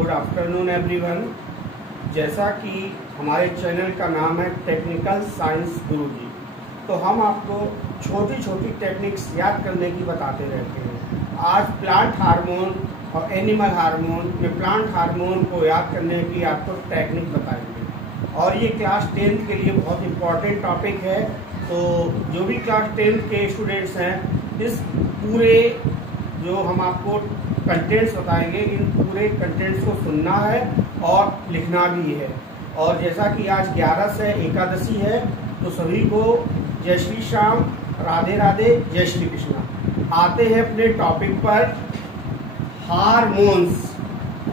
Good afternoon everyone. जैसा कि हमारे चैनल का नाम है टेक्निकल साइंस गुरुजी, तो हम आपको छोटी छोटी टेक्निक्स याद करने की बताते रहते हैं। आज प्लांट हार्मोन और एनिमल हार्मोन में प्लांट हार्मोन को याद करने की आपको टेक्निक बताएंगे और ये क्लास 10th के लिए बहुत इम्पॉर्टेंट टॉपिक है। तो जो भी क्लास 10th के स्टूडेंट्स हैं, इस पूरे जो हम आपको कंटेंट्स बताएंगे, इन पूरे कंटेंट्स को सुनना है और लिखना भी है। और जैसा कि आज 11 से एकादशी है, तो सभी को जय श्री श्याम, राधे राधे, जय श्री कृष्णा। आते हैं अपने टॉपिक पर। हार्मोन्स।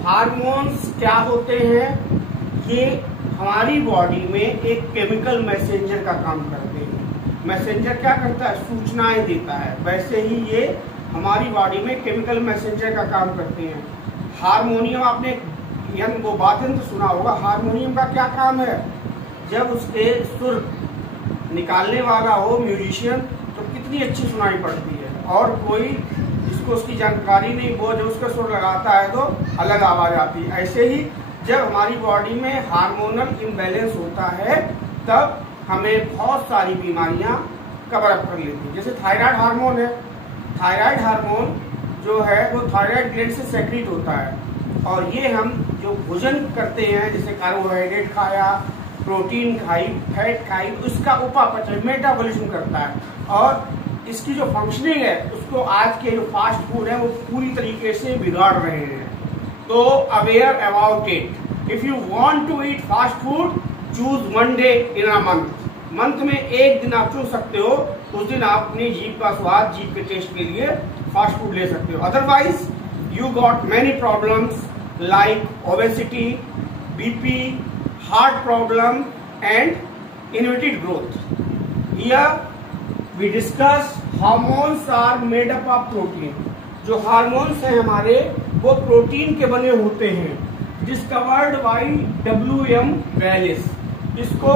हार्मोन्स क्या होते हैं? ये हमारी बॉडी में एक केमिकल मैसेंजर का काम करते हैं। मैसेंजर क्या करता है? सूचनाएं देता है। वैसे ही ये हमारी बॉडी में केमिकल मैसेंजर का काम करते हैं। हारमोनियम, आपने वो वाद्यंत्र सुना होगा। हारमोनियम का क्या काम है? जब उसके सुर निकालने वाला हो म्यूजिशियन, तो कितनी अच्छी सुनाई पड़ती है, और कोई जिसको उसकी जानकारी नहीं, वो जब उसका सुर लगाता है तो अलग आवाज आती है। ऐसे ही जब हमारी बॉडी में हार्मोनल इम्बैलेंस होता है, तब हमें बहुत सारी बीमारियां कवर अप कर लेती है। जैसे थायराइड हार्मोन है। थायराइड हार्मोन जो है वो थायराइड ग्लैंड से सेक्रेट होता है, और ये हम जो भोजन करते हैं, जैसे कार्बोहाइड्रेट खाया, प्रोटीन खाई, फैट खाई, उसका उपापचय मेटाबॉलिज्म करता है, और इसकी जो फंक्शनिंग है उसको आज के जो फास्ट फूड है वो पूरी तरीके से बिगाड़ रहे हैं। तो aware about it. If you want to eat fast food, choose one day in a month में एक दिन आप चुन सकते हो। उस दिन आप अपनी जीभ का स्वाद, जीभ के टेस्ट के लिए फास्ट फूड ले सकते हो। Otherwise you got many problems like obesity, BP, heart problem and inhibited growth. Here we discuss hormones are made up of protein. जो हार्मोन्स हैं हमारे, वो प्रोटीन के बने होते हैं। Discovered by W.M. वैलिस। इसको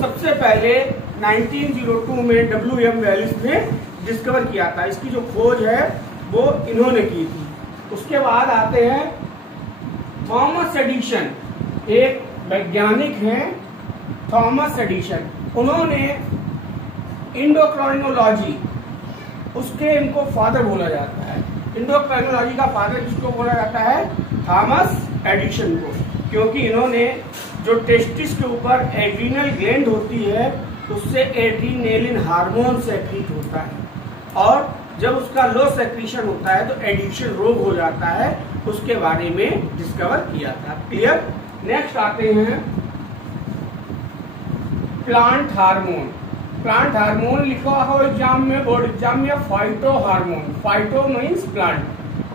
सबसे पहले 1902 में W.M. वैलिस ने डिस्कवर किया था। इसकी जो खोज है वो इन्होंने की थी। उसके बाद आते हैं थॉमस एडिशन। एक वैज्ञानिक हैं थॉमस एडिशन। उन्होंने इंडोक्राइनोलॉजी, उसके इनको फादर बोला जाता है। इंडोक्राइनोलॉजी का फादर किसको बोला जाता है? थॉमस एडिशन को, क्योंकि इन्होंने जो टेस्टिस के ऊपर एड्रीनल ग्लैंड होती है, उससे एड्रीनेलिन हार्मोन सेक्रीट होता है, और जब उसका लो सेक्रीशन होता है तो एडिक्शन रोग हो जाता है। उसके बारे में डिस्कवर किया था। क्लियर? नेक्स्ट आते हैं प्लांट हार्मोन। प्लांट हार्मोन लिखा हो एग्जाम में, बोर्ड एग्जाम में, phyto hormone. Phyto means plant,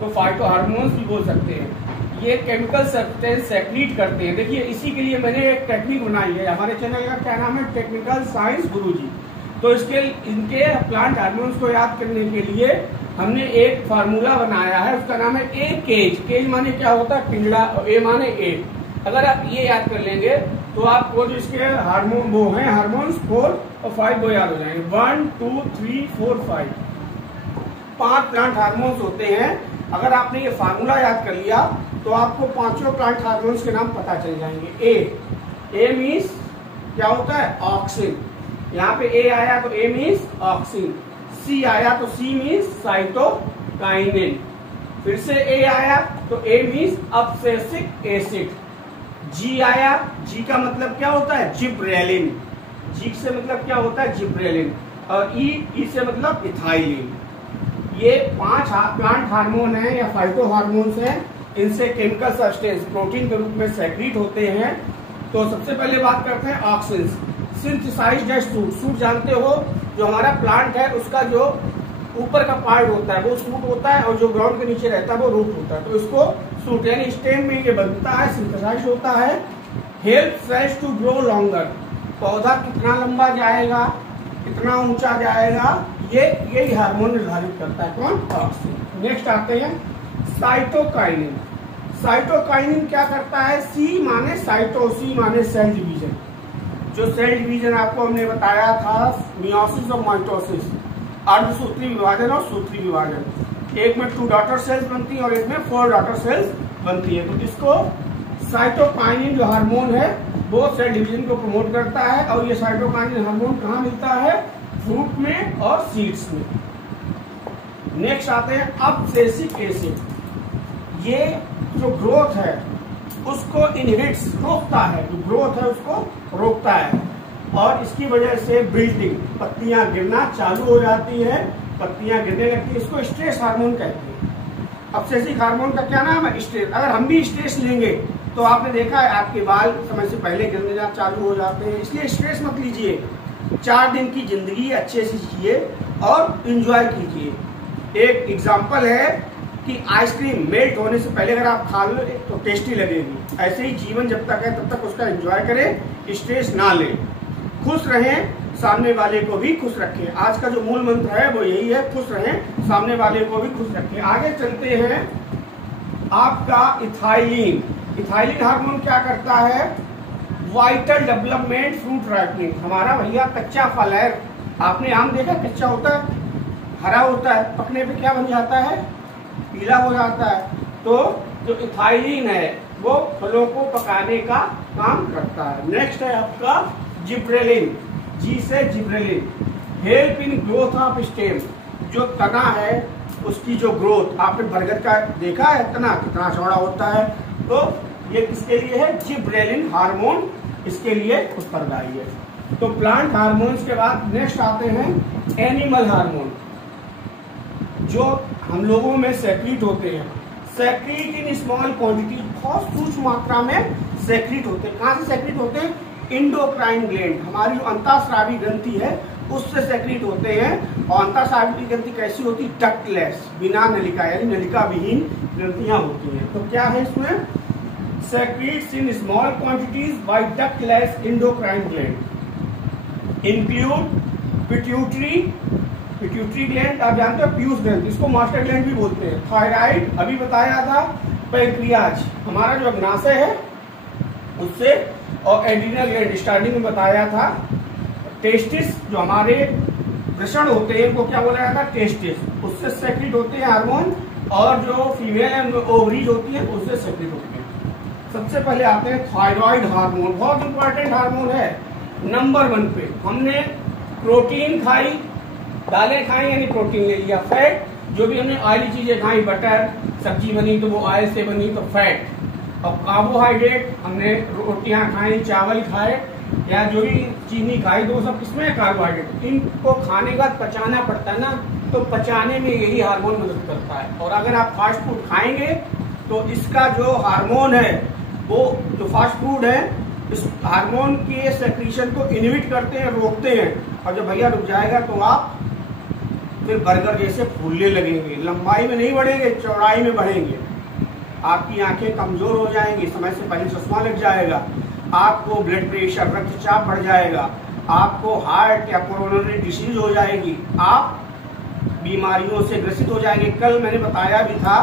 तो फाइटो हार्मोन्स भी बोल सकते हैं। ये केमिकल सब्सटेंस सेक्रीट करते हैं। देखिए, इसी के लिए मैंने एक टेक्निक बनाई है। हमारे चैनल का क्या नाम है? टेक्निकल साइंस गुरुजी। तो इनके प्लांट हार्मोन्स को याद करने के लिए हमने एक फार्मूला बनाया है। उसका नाम है ए केज। केज माने क्या होता है? पिंजड़ा। ए माने ए। अगर आप ये याद कर लेंगे तो आपको जो इसके हार्मोन वो हैं, हार्मोन्स 4 और 5 वो याद हो जाएंगे। 1 2 3 4 5 5 प्लांट हार्मोन्स होते हैं। अगर आपने ये फार्मूला याद कर लिया तो आपको पांचों प्लांट हार्मोन्स के नाम पता चल जाएंगे। ए मीन्स क्या होता है? ऑक्सिन। यहाँ पे ए आया तो ए मीन्स ऑक्सिन। सी आया तो सी मीन्स साइटोकाइनिन। फिर से ए आया तो ए मीन्स अब्सिसिक एसिड। जी आया, जी का मतलब क्या होता है? जिब्रेलिन। जी से मतलब क्या होता है? जिब्रेलिन। और ई से मतलब इथाइलिन। ये 5 प्लांट हार्मोन हैं या फाइटो हार्मोन्स हैं। इनसे केमिकल सब्सटेंस प्रोटीन के रूप में सेक्रीट होते हैं। तो सबसे पहले बात करते हैं ऑक्सिन। Synthesized suit. सूट जानते हो, जो हमारा प्लांट है उसका जो ऊपर का पार्ट होता है वो सूट होता है, और जो ग्राउंड के नीचे रहता है वो रूट होता है। तो इसको सूट यानी स्टेम में ये बनता है, सिंथेसाइज होता है। Help cells to grow longer. पौधा कितना लंबा जाएगा, कितना ऊंचा जाएगा, यही हार्मोन निर्धारित करता है। कौन? ऑक्सिन। नेक्स्ट आते हैं साइटोकाइनिन। साइटोकाइनिन क्या करता है? सी माने साइटो, सी माने सेल डिवीजन। जो सेल डिवीजन आपको हमने बताया था, मियोसिस और माइटोसिस, अर्धसूत्री विभाजन और सूत्री विभाजन। एक में 2 डॉटर सेल्स बनती है और एक में 4 डॉटर सेल्स बनती है। तो इसको साइटोकाइनिन जो हार्मोन है वो सेल डिवीजन को प्रमोट करता है, और ये साइटोकाइनिन हार्मोन कहाँ मिलता है? फ्रूट में और सीड्स में। नेक्स्ट आते हैं अब्सिसिक एसिड। ये जो ग्रोथ है उसको इनहिबिट्स, रोकता है, जो ग्रोथ है उसको रोकता है, और इसकी वजह से बिल्डिंग, पत्तियां गिरना चालू हो जाती है, पत्तियां गिरने लगती है। इसको स्ट्रेस हार्मोन कहते हैं। अब्सिसिक हार्मोन का क्या नाम है? स्ट्रेस। अगर हम भी स्ट्रेस लेंगे तो आपने देखा है आपके बाल समय से पहले गिरने चालू हो जाते हैं। इसलिए स्ट्रेस मत लीजिए, 4 दिन की जिंदगी अच्छे से जिए और एंजॉय कीजिए। एक एग्जाम्पल है कि आइसक्रीम मेल्ट होने से पहले अगर आप खा लो तो टेस्टी लगेगी। ऐसे ही जीवन जब तक है तब तक उसका एंजॉय करें, स्ट्रेस ना लें, खुश रहें, सामने वाले को भी खुश रखें। आज का जो मूल मंत्र है वो यही है, खुश रहें, सामने वाले को भी खुश रखें। आगे चलते हैं आपका इथाइलिन। इथाइलिन हार्मोन क्या करता है? Vital development, fruit ripening. हमारा भैया कच्चा फल है, आपने आम देखा कच्चा होता है, हरा होता है, पकने पे क्या बन जाता है? पीला हो जाता है। तो जो इथाइलिन है वो फलों को पकाने का काम करता है। नेक्स्ट है आपका जिब्रेलिन, जी से gibberellin. Help in growth of stem. जो तना है उसकी जो ग्रोथ, आपने बरगद का देखा है तना कितना चौड़ा होता है, तो ये किसके लिए है? जिब्रेलिन हार्मोन इसके लिए उत्तरदायी है। तो प्लांट हार्मोन्स के बाद नेक्स्ट आते हैं एनिमल हार्मोन, जो हम लोगों में सेक्रीट होते हैं। सेक्रीट इन स्मॉल क्वांटिटी, बहुत सूक्ष्म मात्रा में सेक्रीट होते हैं। कहाँ से सेक्रीट होते हैं? इंडोक्राइन ग्लैंड, हमारी जो अंतःस्रावी ग्रंथि है उससे सेक्रीट होते हैं। और अंतःस्रावी ग्रंथि कैसी होती? डक्टलेस, बिना नलिका, यानी नलिका विहीन ग्रंथियां होती हैं। तो क्या है इसमें? Secretes in small quantities by ductless endocrine gland, include pituitary, pituitary gland आप जानते हो, पीयूष ग्लैंड, इसको मास्टर ग्लैंड भी बोलते हैं। थायराइड अभी बताया था, पैंक्रियाज हमारा जो अग्नाशय है उससे, और एड्रिनल ग्लैंड स्टार्टिंग में बताया था। टेस्टिस जो हमारे वृषण होते हैं वो क्या बोला जाता है? टेस्टिस, उससे सेक्रेट होते हैं हार्मोन, और जो फीमेल ओवरीज होती है उससे सेक्रेट होते हैं। सबसे पहले आते हैं थायराइड हार्मोन, बहुत इंपॉर्टेंट हार्मोन है। नंबर 1 पे हमने प्रोटीन खाई, दालें खाई यानी प्रोटीन ले लिया। फैट, जो भी हमने ऑयली चीजें खाई, बटर, सब्जी बनी तो वो ऑयल से बनी तो फैट। और कार्बोहाइड्रेट, हमने रोटियां खाई, चावल खाए, या जो भी चीनी खाई, तो सब किसमें? कार्बोहाइड्रेट। इनको खाने का पचाना पड़ता है ना, तो पचाने में यही हार्मोन मदद करता है। और अगर आप फास्ट फूड खाएंगे तो इसका जो हार्मोन है वो, जो फास्ट फूड है, इस हार्मोन के सेक्रीशन को इनहिबिट करते हैं, रोकते हैं। और जब भैया रुक जाएगा तो आप फिर बर्गर जैसे फूलने लगेंगे, लंबाई में नहीं बढ़ेंगे, चौड़ाई में बढ़ेंगे। आपकी आंखें कमजोर हो जाएंगी, समय से पहले चश्मा लग जाएगा, आपको ब्लड प्रेशर, रक्तचाप बढ़ जाएगा, आपको हार्ट या कोरोनरी डिसीज हो जाएगी, आप बीमारियों से ग्रसित हो जाएंगे। कल मैंने बताया भी था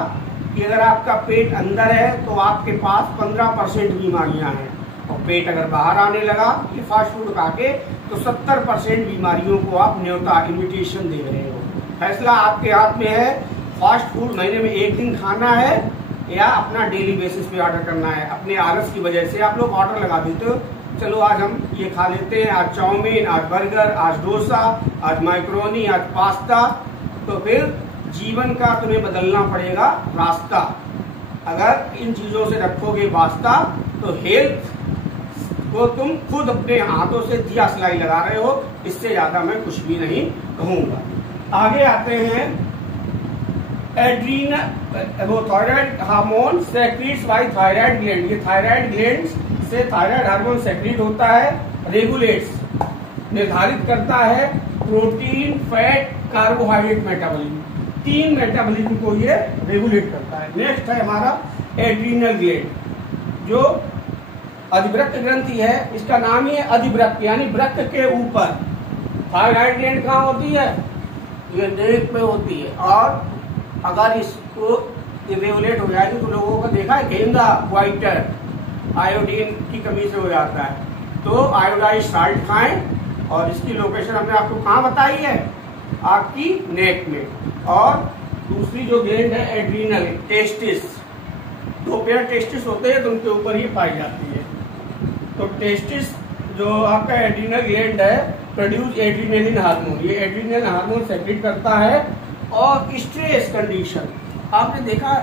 कि अगर आपका पेट अंदर है तो आपके पास 15% बीमारियां हैं, और पेट अगर बाहर आने लगा ये फास्ट फूड खा के, तो 70% बीमारियों को आप न्योता, इन्विटेशन दे रहे हो। फैसला आपके हाथ में है। फास्ट फूड महीने में 1 दिन खाना है या अपना डेली बेसिस पे ऑर्डर करना है। अपने आलस की वजह से आप लोग ऑर्डर लगा देते हो, चलो आज हम ये खा लेते हैं, आज चाउमीन, आज बर्गर, आज डोसा, आज मैक्रोनी, आज पास्ता। तो फिर जीवन का तुम्हें बदलना पड़ेगा रास्ता। अगर इन चीजों से रखोगे वास्ता तो हेल्थ को तुम खुद अपने हाथों से दिया सिलाई लगा रहे हो। इससे ज्यादा मैं कुछ भी नहीं कहूंगा। आगे आते हैं एड्रीनल, वो thyroid hormone secretes by thyroid gland. ये थायराइड ग्लैंड से थायराइड हार्मोन सेक्रीट होता है, रेगुलेट्स, निर्धारित करता है protein, fat, carbohydrate metabolism. 3 metabolism को ये रेगुलेट करता है। नेक्स्ट है हमारा एड्रीनल ग्लैंड, जो अधिवृक्क ग्रंथि है, इसका नाम ही है अधिवृक्क, यानी वृक्क के ऊपर। थायराइड ग्लैंड कहाँ होती है? ये नेक पे होती है। और अगर इसको इरेगुलेट हो जाएगी तो लोगों को देखा है गेंदा व्हाइटर, आयोडीन की कमी से हो जाता है। तो आयोडाइज साल्ट खाएं। और इसकी लोकेशन हमने आपको कहाँ बताई है? आपकी नेक में। और दूसरी जो ग्लैंड है एड्रीनल, टेस्टिस, 2 पेयर टेस्टिस होते हैं तो उनके ऊपर ही पाई जाती है। तो टेस्टिस जो आपका एड्रिनल ग्लैंड है प्रोड्यूस एड्रिनलिन हार्मोन, ये एड्रिनल हार्मोन सेक्रेट करता है। और स्ट्रेस कंडीशन, आपने देखा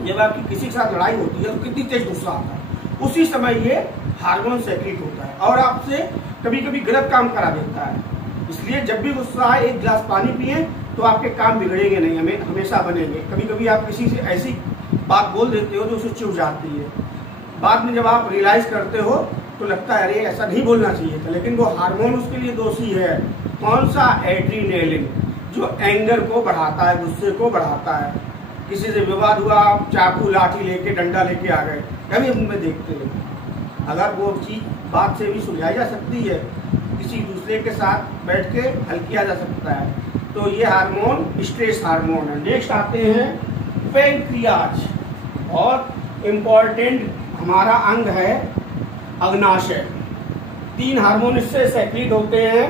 जब आपकी किसी के साथ लड़ाई होती है तो कितनी तेज गुस्सा आता है, उसी समय ये हार्मोन सेक्रेट होता है और आपसे कभी कभी गलत काम करा देता है। इसलिए जब भी गुस्सा आए 1 गिलास पानी पिए तो आपके काम बिगड़ेंगे नहीं, हमें हमेशा बनेंगे। कभी कभी आप किसी से ऐसी बात बोल देते हो जो उसे चुभ जाती है, बाद में जब आप रियलाइज करते हो तो लगता है अरे ऐसा नहीं बोलना चाहिए था, लेकिन वो हार्मोन उसके लिए दोषी है। कौन सा? एड्रिनलिन, जो एंगर को बढ़ाता है, गुस्से को बढ़ाता है। किसी से विवाद हुआ, आप चाकू लाठी लेके डंडा लेके आ गए, कभी उनमें देखते हैं। अगर वो चीज बात से भी सुलझाई जा सकती है, किसी दूसरे के साथ बैठ के हल किया जा सकता है, तो ये हार्मोन स्ट्रेस हार्मोन है। नेक्स्ट आते हैं पैंक्रियाज, और इम्पोर्टेंट हमारा अंग है अग्नाशय। 3 हार्मोन इससे सेक्रेट होते हैं।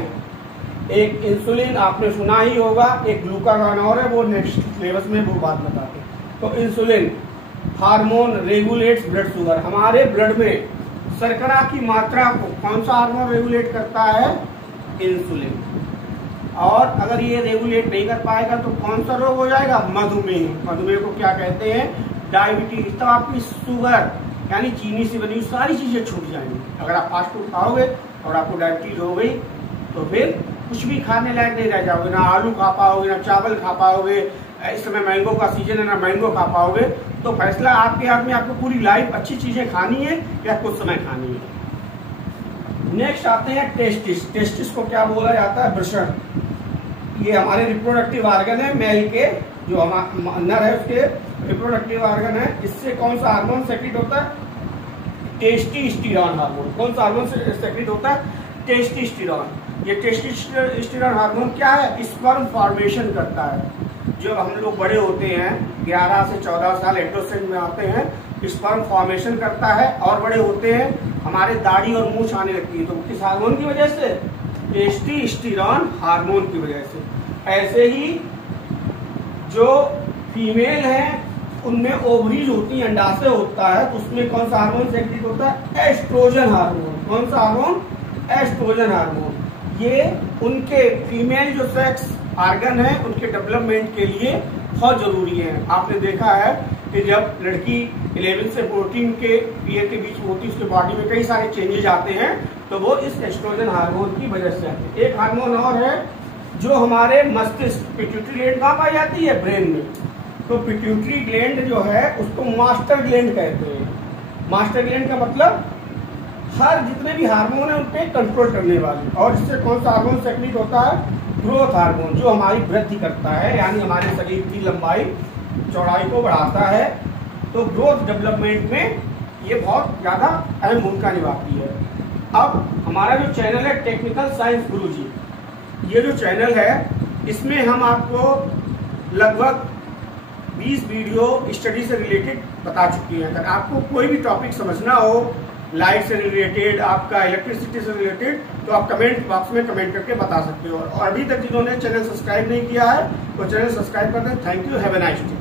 एक इंसुलिन आपने सुना ही होगा, एक ग्लूकागॉन और है, वो नेक्स्ट सिलेबस में वो बात बताते हैं। तो insulin hormone regulates blood sugar, हमारे ब्लड में शर्करा की मात्रा को कौन सा हार्मोन रेगुलेट करता है? इंसुलिन। और अगर ये रेगुलेट नहीं कर पाएगा तो कौन सा रोग हो जाएगा? मधुमेह। मधुमेह को क्या कहते हैं? डायबिटीज। तब आपकी शुगर यानी चीनी से बनी सारी चीजें छूट जाएंगी। अगर आप फास्ट फूड खाओगे और आपको डायबिटीज हो गई तो फिर कुछ भी खाने लायक नहीं रह जाओगे, ना आलू खा पाओगे, ना चावल खा पाओगे। इस समय मैंगो का सीजन है, ना मैंगो खा पाओगे। तो फैसला आपके हाथ में, आपको पूरी लाइफ अच्छी चीजें खानी है या कुछ समय खानी है। नेक्स्ट आते हैं टेस्टिस। टेस्टिस को क्या बोला जाता है? वृषण। ये हमारे रिप्रोडक्टिव ऑर्गन है, मेल के जो हमारा नर है उसके रिप्रोडक्टिव ऑर्गन है। इससे कौन सा हार्मोन सेक्रेट होता है? Testosterone hormone. कौन सा हार्मोन सेक्रेट होता है? टेस्टोस्टेरोन। ये टेस्टोस्टेरोन हार्मोन क्या है? स्पर्म फॉर्मेशन करता है। जब हम लोग बड़े होते हैं 11 से 14 साल एडोलेसेंट में आते हैं, स्पर्म फॉर्मेशन करता है और बड़े होते हैं हमारे दाढ़ी और मूंछ आने लगती है। तो किस हार्मोन की वजह से? टेस्टोस्टेरोन हार्मोन की वजह से। ऐसे ही जो फीमेल है उनमें ओवरीज होती है, अंडाशय होता है, तो उसमें कौन सा हार्मोन सेक्रेट होता है? Estrogen hormone. कौन सा हार्मोन? Oestrogen hormone. ये उनके फीमेल जो सेक्स ऑर्गन है उनके डेवलपमेंट के लिए बहुत जरूरी है। आपने देखा है कि जब लड़की 11 से 14 के ईयर के बीच में होती है उसके बॉडी में कई सारे चेंजेस आते हैं, तो वो इस एस्ट्रोजन हार्मोन की वजह से आते हैं। एक हार्मोन और है जो हमारे मस्तिष्क, पिट्यूटरी ग्लैंड कहाँ पाई जाती है? ब्रेन में। तो पिट्यूटरी ग्लैंड जो है उसको मास्टर ग्लैंड कहते हैं। मास्टर ग्लैंड का मतलब हर जितने भी हार्मोन है उन पे कंट्रोल करने वाले। और इससे कौन सा हार्मोन सेक्रेट होता है? ग्रोथ हार्मोन, जो हमारी वृद्धि करता है, यानी हमारे शरीर की लंबाई चौड़ाई को बढ़ाता है। तो ग्रोथ डेवलपमेंट में ये बहुत ज्यादा अहम भूमिका निभाती है। अब हमारा जो चैनल है टेक्निकल साइंस गुरुजी, ये जो चैनल है इसमें हम आपको लगभग 20 वीडियो स्टडी से रिलेटेड बता चुके हैं। अगर आपको कोई भी टॉपिक समझना हो, लाइट से रिलेटेड, आपका इलेक्ट्रिसिटी से रिलेटेड, तो आप कमेंट बॉक्स में कमेंट करके बता सकते हो। और अभी तक जिन्होंने चैनल सब्सक्राइब नहीं किया है वो चैनल सब्सक्राइब कर दें। Thank you, have a nice day.